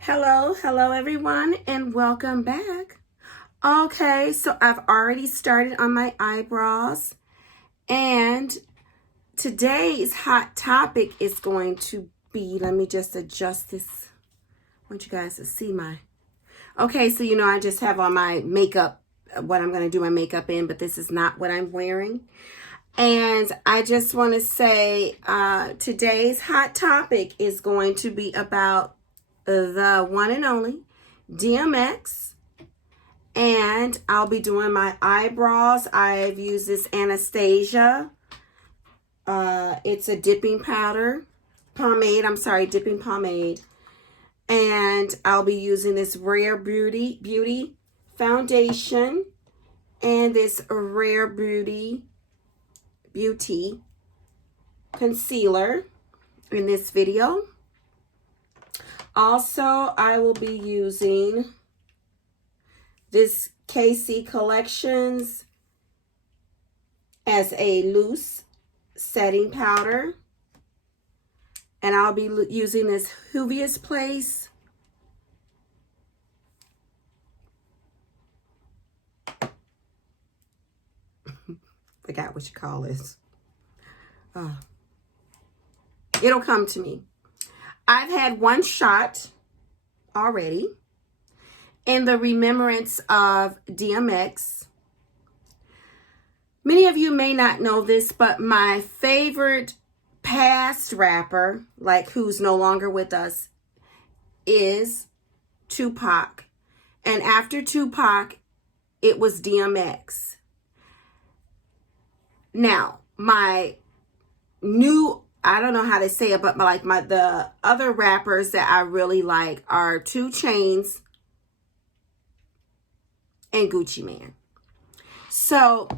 Hello everyone, and welcome back. Okay, so I've already started on my eyebrows, and today's hot topic is going to be, let me just adjust this. I want you guys to see okay, so I just have on my makeup, what I'm going to do my makeup in, but this is not what I'm wearing. And I just want to say today's hot topic is going to be about the one and only DMX, and I'll be doing my eyebrows. I've used this Anastasia. It's a dipping pomade, and I'll be using this Rare Beauty foundation and this Rare Beauty concealer in this video. Also, I will be using this KC Collections as a loose setting powder. And I'll be using this Juivia's Place. Forgot what you call this. It'll come to me. I've had one shot already in the remembrance of DMX. Many of you may not know this, but my favorite past rapper, like who's no longer with us, is Tupac. And after Tupac, it was DMX. Now, I don't know how to say it, but the other rappers that I really like are 2 Chainz and Gucci Mane. So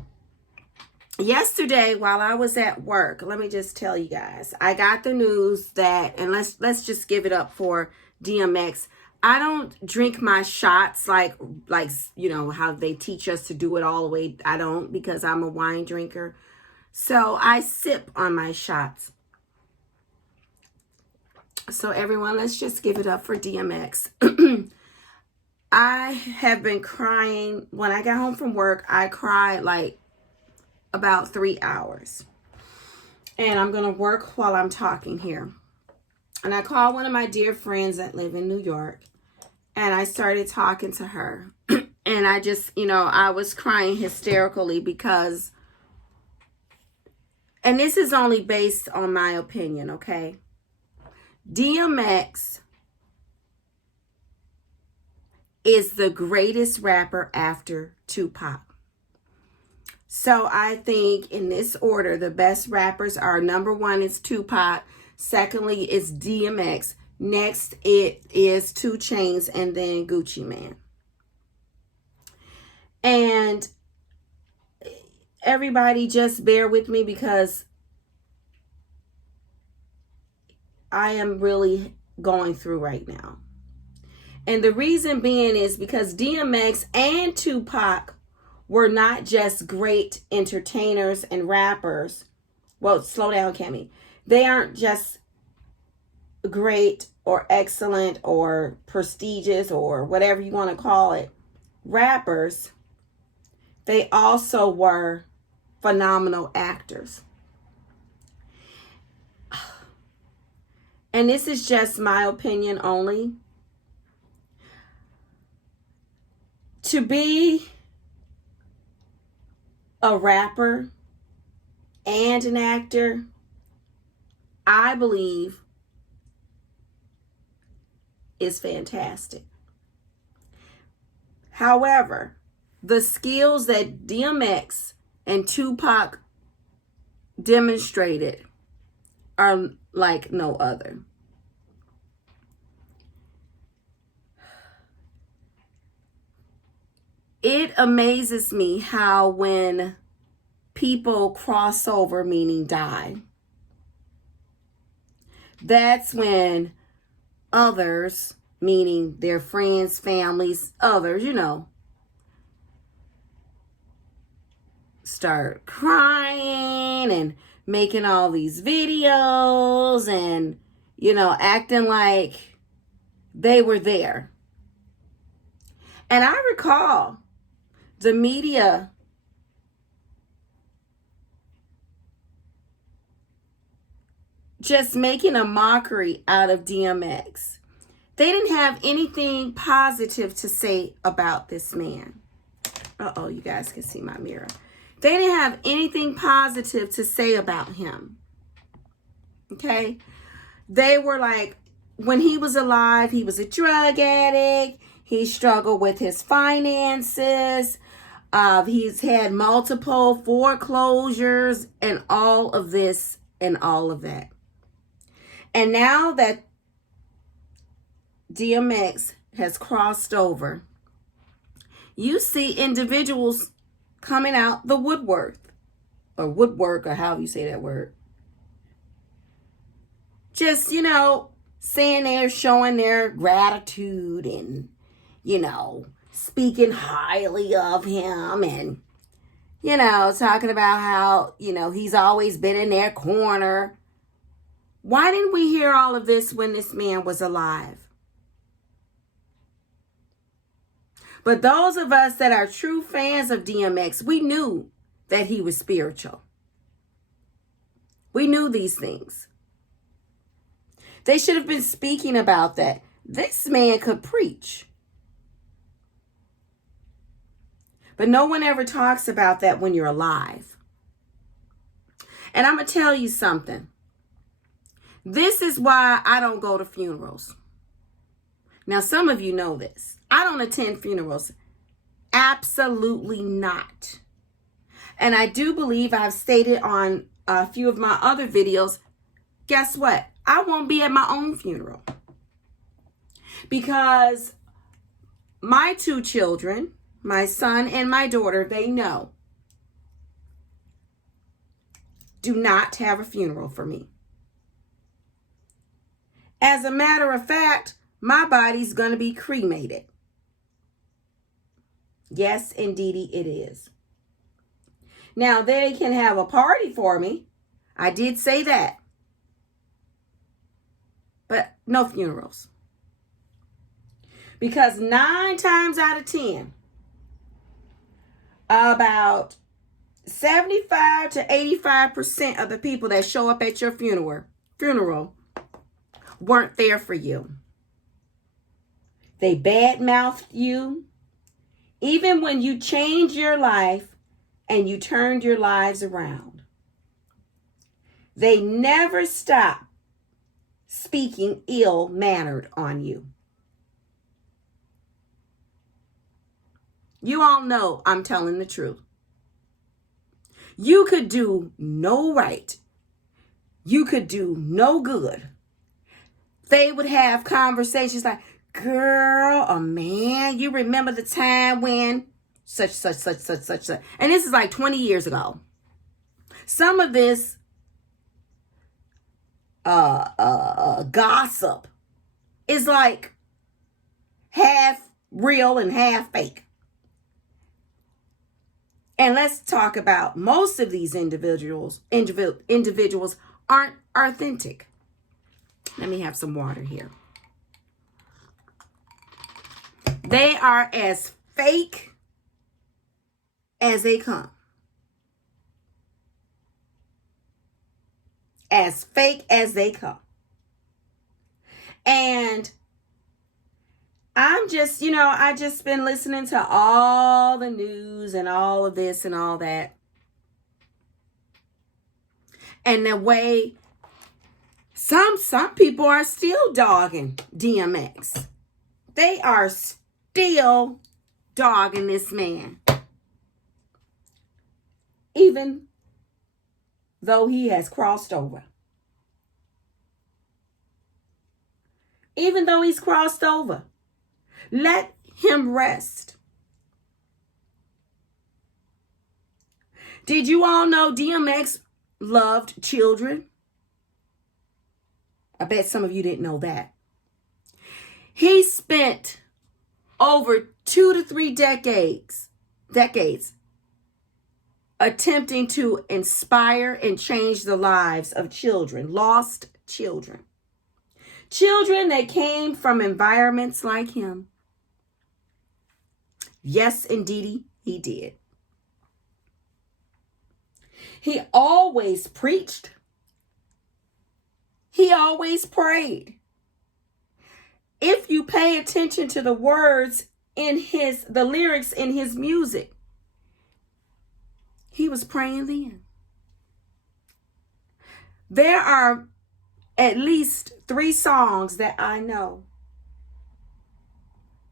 yesterday while I was at work, let me just tell you guys, I got the news that, and let's just give it up for DMX. I don't drink my shots like how they teach us to do it all the way. I don't, because I'm a wine drinker. So I sip on my shots. So everyone, let's just give it up for DMX. I have been crying. When I got home from work, I cried like about 3 hours. And I'm going to work while I'm talking here. And I called one of my dear friends that live in New York. And I started talking to her. And I just, I was crying hysterically because, and this is only based on my opinion, okay? DMX is the greatest rapper after Tupac. So I think in this order, the best rappers are: number 1 is Tupac, secondly is DMX, next it is 2 Chainz, and then Gucci Mane. And everybody just bear with me because I am really going through right now. And the reason being is because DMX and Tupac were not just great entertainers and rappers. Well, slow down, Cammie. They aren't just great or excellent or prestigious or whatever you want to call it rappers. They also were phenomenal actors. And this is just my opinion only. To be a rapper and an actor, I believe, is fantastic. However, the skills that DMX and Tupac demonstrated are like no other. It amazes me how when people cross over, meaning die, that's when others, meaning their friends, families, others, start crying and making all these videos and, acting like they were there. And I recall the media just making a mockery out of DMX. They didn't have anything positive to say about this man. Uh-oh, you guys can see my mirror. They didn't have anything positive to say about him. Okay? They were like, when he was alive, he was a drug addict. He struggled with his finances. He's had multiple foreclosures and all of this and all of that. And now that DMX has crossed over, you see individuals coming out the woodwork, or however you say that word. Just, saying they're showing their gratitude and, speaking highly of him and, talking about how, he's always been in their corner. Why didn't we hear all of this when this man was alive? But those of us that are true fans of DMX, we knew that he was spiritual. We knew these things. They should have been speaking about that. This man could preach. But no one ever talks about that when you're alive. And I'm going to tell you something. This is why I don't go to funerals. Now, some of you know this. I don't attend funerals. Absolutely not. And I do believe I've stated on a few of my other videos, guess what? I won't be at my own funeral. Because my two children, my son and my daughter, they know, do not have a funeral for me. As a matter of fact, my body's going to be cremated. Yes, indeedy, it is. Now, they can have a party for me. I did say that. But no funerals. Because 9 times out of 10, about 75 to 85% of the people that show up at your funeral weren't there for you. They badmouthed you. Even when you changed your life and you turned your lives around, they never stopped speaking ill-mannered on you. You all know I'm telling the truth. You could do no right. You could do no good. They would have conversations like, girl, oh man, you remember the time when such. And this is like 20 years ago. Some of this gossip is like half real and half fake. And let's talk about most of these individuals aren't authentic. Let me have some water here. They are as fake as they come. As fake as they come. And I'm just, I just been listening to all the news and all of this and all that. And the way some people are still dogging DMX. They are still dogging this man. Even though he has crossed over. Even though he's crossed over. Let him rest. Did you all know DMX loved children? I bet some of you didn't know that. He spent over 2 to 3 decades attempting to inspire and change the lives of children, lost children. Children that came from environments like him. Yes, indeed, he did. He always preached. He always prayed. If you pay attention to the words in the lyrics in his music, he was praying then. There are at least 3 songs that I know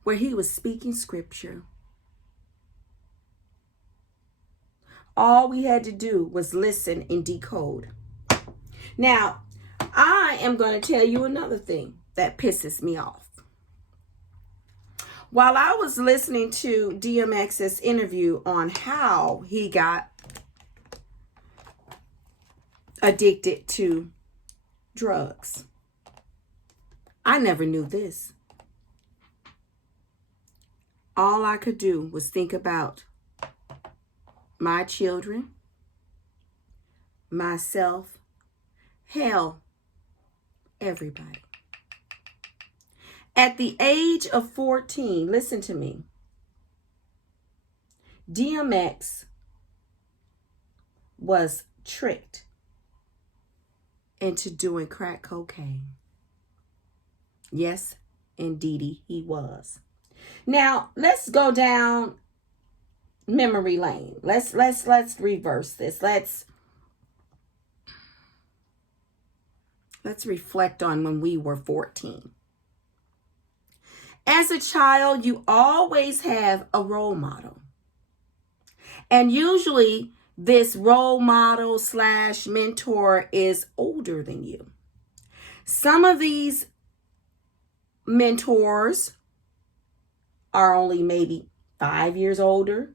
where he was speaking scripture. All we had to do was listen and decode. Now, I am going to tell you another thing that pisses me off. While I was listening to DMX's interview on how he got addicted to drugs, I never knew this. All I could do was think about my children, myself, hell, everybody. At the age of 14, listen to me, DMX was tricked into doing crack cocaine. Yes, indeed, he was. Now, let's go down memory lane. Let's reverse this. Let's reflect on when we were 14. As a child, you always have a role model. And usually this role model / mentor is older than you. Some of these mentors are only maybe 5 years older.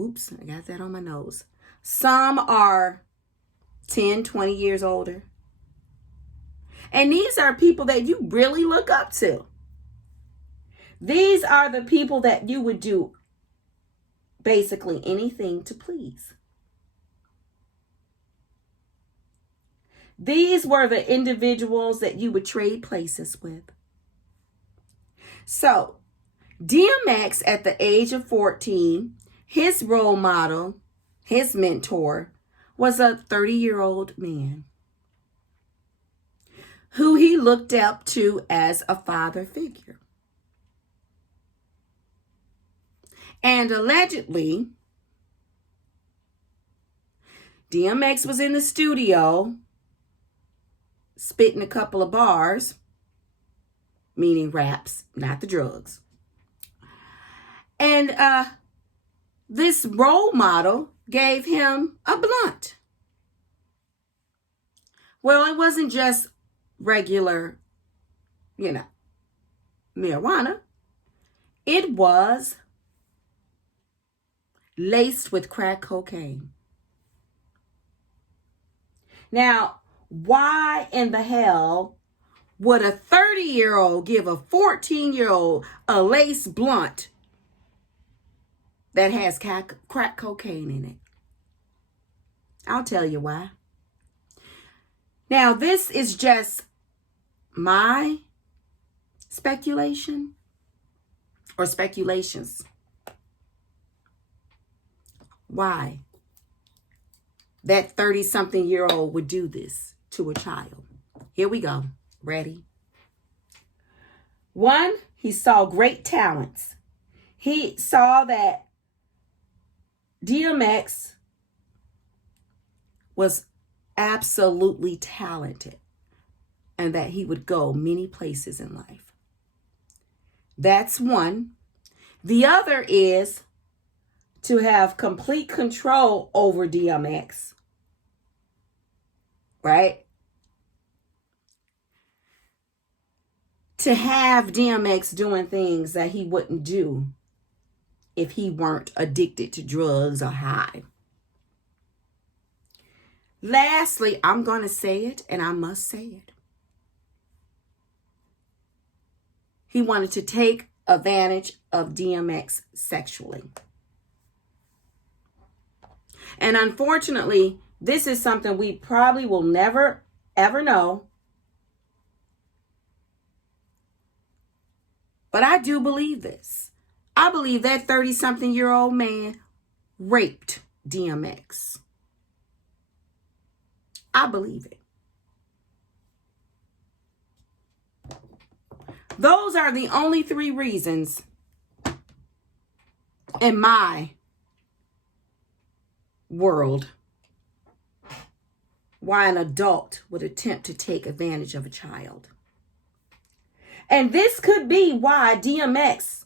Oops, I got that on my nose. Some are 10, 20 years older. And these are people that you really look up to. These are the people that you would do basically anything to please. These were the individuals that you would trade places with. So, DMX at the age of 14, his role model, his mentor, was a 30-year-old man who he looked up to as a father figure. And allegedly, DMX was in the studio spitting a couple of bars, meaning raps, not the drugs. And this role model gave him a blunt. Well, it wasn't just regular, marijuana. It was laced with crack cocaine. Now, why in the hell would a 30-year-old give a 14-year-old a lace blunt that has crack cocaine in it? I'll tell you why. Now, this is just my speculation or speculations. Why that 30-something-year-old would do this to a child. Here we go. Ready? 1, he saw great talents. He saw that DMX was absolutely talented and that he would go many places in life. That's one. The other is to have complete control over DMX, right? To have DMX doing things that he wouldn't do if he weren't addicted to drugs or high. Lastly, I'm going to say it, and I must say it. He wanted to take advantage of DMX sexually. And unfortunately, this is something we probably will never, ever know But I do believe this. I believe that 30-something-year-old man raped DMX. I believe it. Those are the only 3 reasons in my world why an adult would attempt to take advantage of a child. And this could be why DMX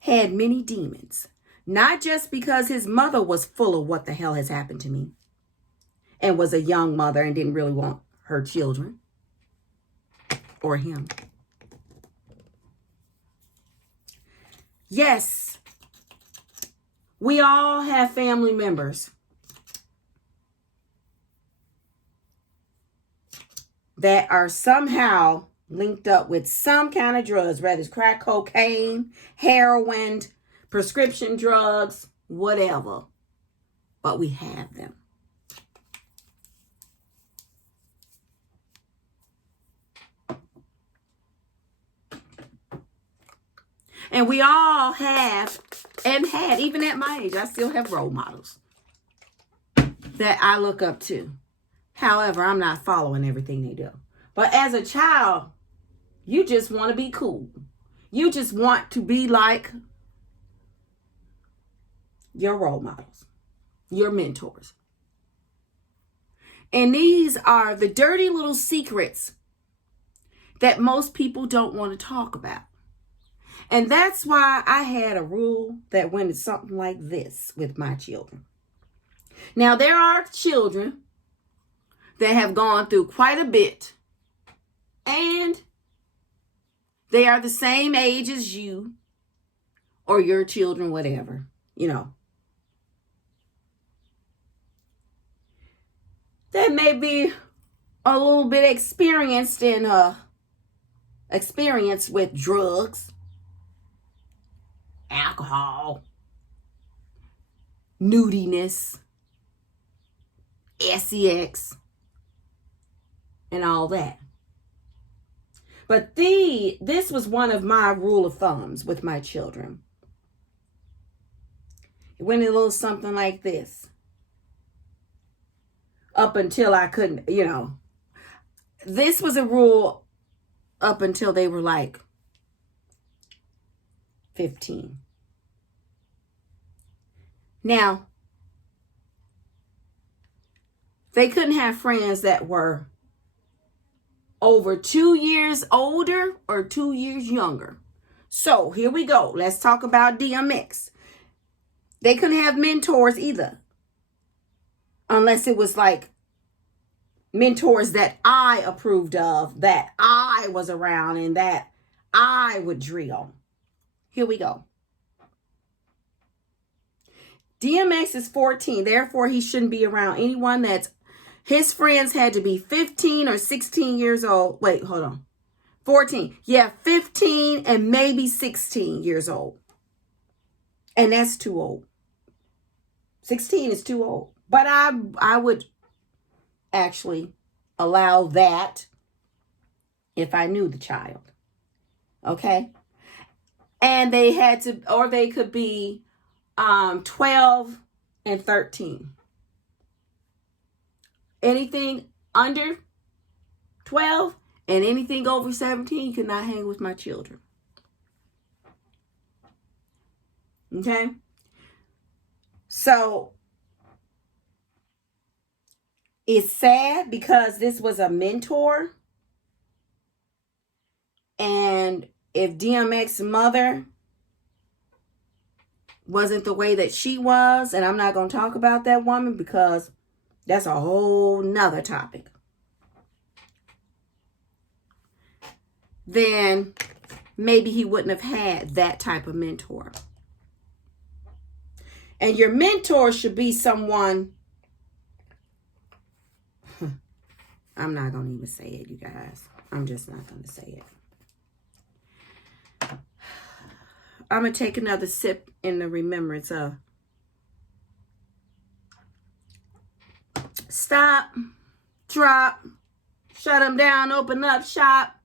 had many demons. Not just because his mother was full of what the hell has happened to me and was a young mother and didn't really want her children or him. Yes, we all have family members that are somehow linked up with some kind of drugs, whether it's crack cocaine, heroin, prescription drugs, whatever. But we have them. And we all have and had, even at my age, I still have role models that I look up to. However, I'm not following everything they do. But as a child, you just want to be cool. You just want to be like your role models, your mentors. And these are the dirty little secrets that most people don't want to talk about. And that's why I had a rule that went something like this with my children. Now, there are children that have gone through quite a bit, and they are the same age as you or your children, whatever, you know. That may be a little bit experienced with drugs, alcohol, nudiness, sex, and all that. But this was one of my rule of thumbs with my children. It went a little something like this. Up until I couldn't, you know. This was a rule up until they were like 15. Now, they couldn't have friends that were over 2 years older or 2 years younger. So here we go. Let's talk about DMX. They couldn't have mentors either. Unless it was like mentors that I approved of, that I was around, and that I would drill. Here we go. DMX is 14. Therefore, he shouldn't be around anyone that's... His friends had to be 15 or 16 years old. Wait, hold on. 14. Yeah, 15 and maybe 16 years old. And that's too old. 16 is too old. But I would actually allow that if I knew the child. Okay? And they had to, or they could be 12 and 13. Anything under 12 and anything over 17, you cannot hang with my children. Okay? So, it's sad because this was a mentor. And if DMX's mother wasn't the way that she was, and I'm not going to talk about that woman because that's a whole nother topic, then maybe he wouldn't have had that type of mentor. And your mentor should be someone... I'm not going to even say it, you guys. I'm just not going to say it. I'm going to take another sip in the remembrance of... Stop, drop, shut them down, open up shop.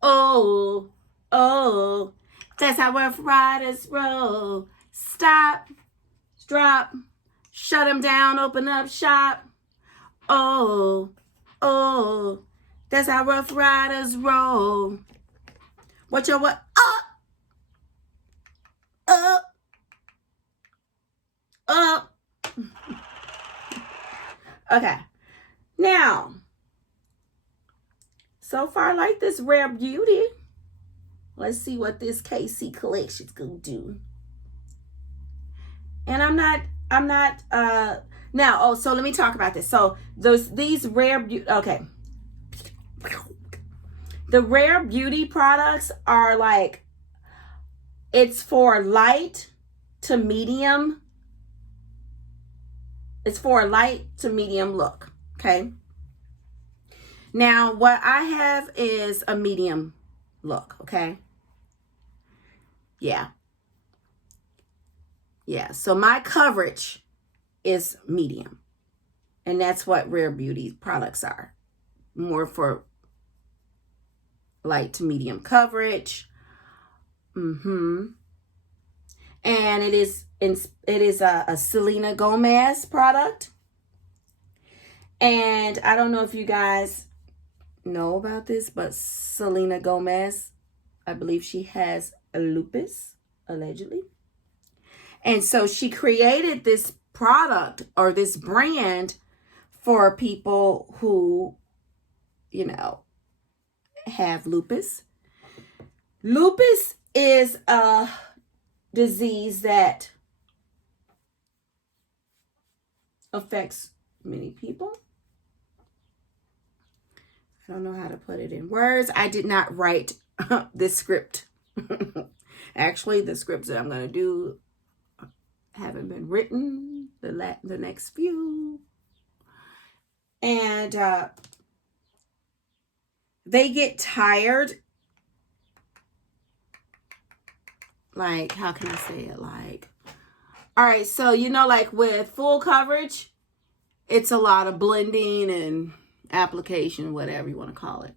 Oh, Oh, that's how Rough Riders roll. Stop, drop, shut them down, open up shop. Oh, oh, that's how Rough Riders roll. What your what? Up, up. Okay, now, so far I like this Rare Beauty. Let's see what this KC collection's gonna do. And I'm not now, oh, so let me talk about this. So these Rare Beauty, okay. The Rare Beauty products are like, it's for light to medium. It's for a light to medium look, okay? Now, what I have is a medium look, okay? Yeah. Yeah, so my coverage is medium. And that's what Rare Beauty products are. More for light to medium coverage. And it is a Selena Gomez product. And I don't know if you guys know about this, but Selena Gomez, I believe she has lupus, allegedly. And so she created this product or this brand for people who, you know, have lupus. Lupus is a disease that affects many people. I don't know how to put it in words. I did not write this script. Actually, the scripts that I'm going to do haven't been written, the next few. And they get tired. Like, how can I say it? Like, all right, so, you know, like with full coverage, it's a lot of blending and application, whatever you want to call it.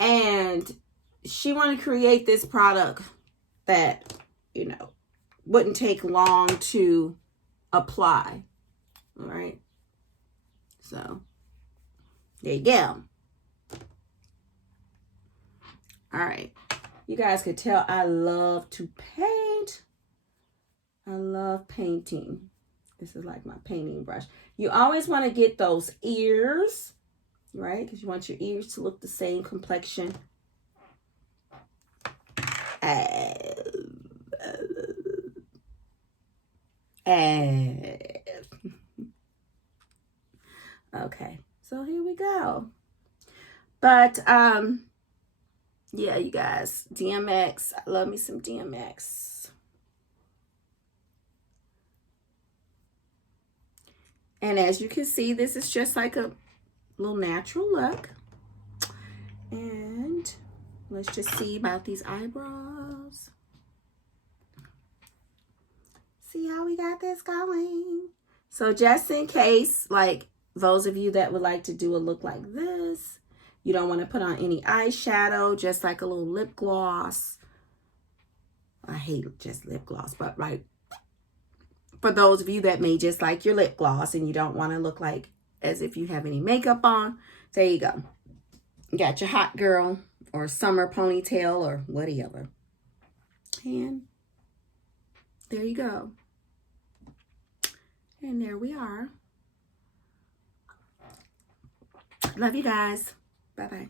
And she wanted to create this product that, you know, wouldn't take long to apply. All right. So, there you go. All right. You guys could tell I love to paint. I love painting. This is like my painting brush. You always want to get those ears, right? Because you want your ears to look the same complexion. Okay, so here we go. But yeah, you guys, DMX. I love me some DMX. And as you can see, this is just like a little natural look. And let's just see about these eyebrows. See how we got this going. So just in case, like those of you that would like to do a look like this, you don't want to put on any eyeshadow, just like a little lip gloss. I hate just lip gloss, but like for those of you that may just like your lip gloss and you don't want to look like as if you have any makeup on, there you go. You got your hot girl or summer ponytail or whatever. And there you go. And there we are. Love you guys. Bye-bye.